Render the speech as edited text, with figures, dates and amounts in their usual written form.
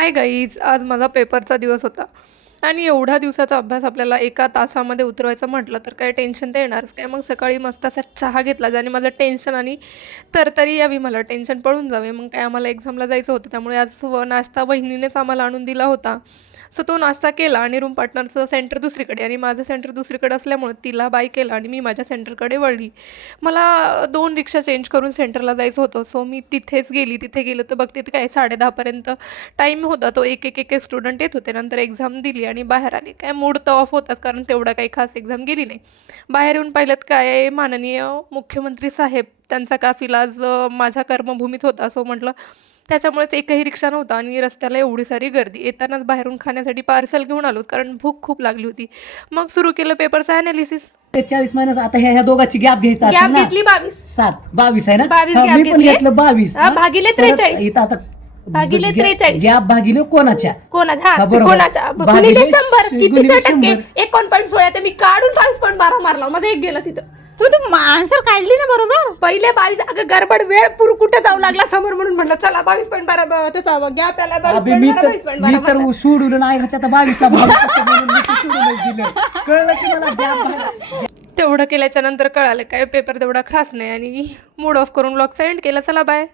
Hi guys, आज माझा पेपरचा दिवस होता आणि एवढा दिवसाचा अभ्यास आपल्याला एका तासामध्ये उतरवायचं म्हटलं तर काय टेन्शन तर येणारच काय. मग सकाळी मस्त असा चहा घेतला ज्याने माझं टेन्शन आणि तरतरी यावी, मला टेन्शन पळून जावे. मग काय आम्हाला एक्झामला जायचं होतं त्यामुळे आज नाश्ता बहिणीनेच आम्हाला आणून दिला होता. सो तो नाश्ता केला आणि रूम पार्टनरचं सेंटर दुसरीकडे आणि माझं सेंटर दुसरीकडे असल्यामुळे तिला बाय केलं आणि मी माझ्या सेंटरकडे वळली. मला 2 रिक्षा चेंज करून सेंटरला जायचं होतं. सो मी तिथेच गेली. तिथे गेलं तर बघते तर काय 10:30पर्यंत टाईम होता. तो एक स्टुडंट येत होते. नंतर एक्झाम दिली आणि बाहेर आले. काय मूड तर ऑफ होताच कारण तेवढा काही खास एक्झाम गेली नाही. बाहेर येऊन पाहिलं काय माननीय मुख्यमंत्री साहेब त्यांचा काफिला आज माझ्या कर्मभूमीत होता. सो म्हटलं त्याच्यामुळेच एकही रिक्षा नव्हता आणि रस्त्याला एवढी सारी गर्दी. येतानाच बाहेरून खाण्यासाठी पार्सल घेऊन आलो कारण भूक खूप लागली होती. मग सुरू केलं पेपरचं ॲनालिसिस. 40 महिन्यात आता ह्या दोघांची गॅप घ्यायचा गॅप असेल ना. घेतली 22. 22 आहे ना. 22 हा, gap मी पण घेतली. घेतलं 22 भागिले 43. इथं आता भागिले 43. गॅप भागिले कोणाच्या कोणाचा हा, बरोबर. कोणाचा भागिले गुणिले 100 गुणिले कितीच्या टक्के 100. 1.16 ते मी काढून 22.12 मारला. माझं एक गेलं तिथं. तू आन्सर काढली ना बरोबर. पहिले 22 अगं गडबड वेळ कुठे जाऊ लागला समोर म्हणून म्हटलं चला 22.12 त्याचा गॅप आला. अबे, मी तर सोडून नाही का आता 22 ला भाग कसं म्हणून मी ते सोडूनच दिलं. कळलं की मला गॅप तेवढं केल्याच्या नंतर कळालं काय पेपर तेवढा खास नाही आणि मूड ऑफ करून लॉक सेंड केला. चला बाय.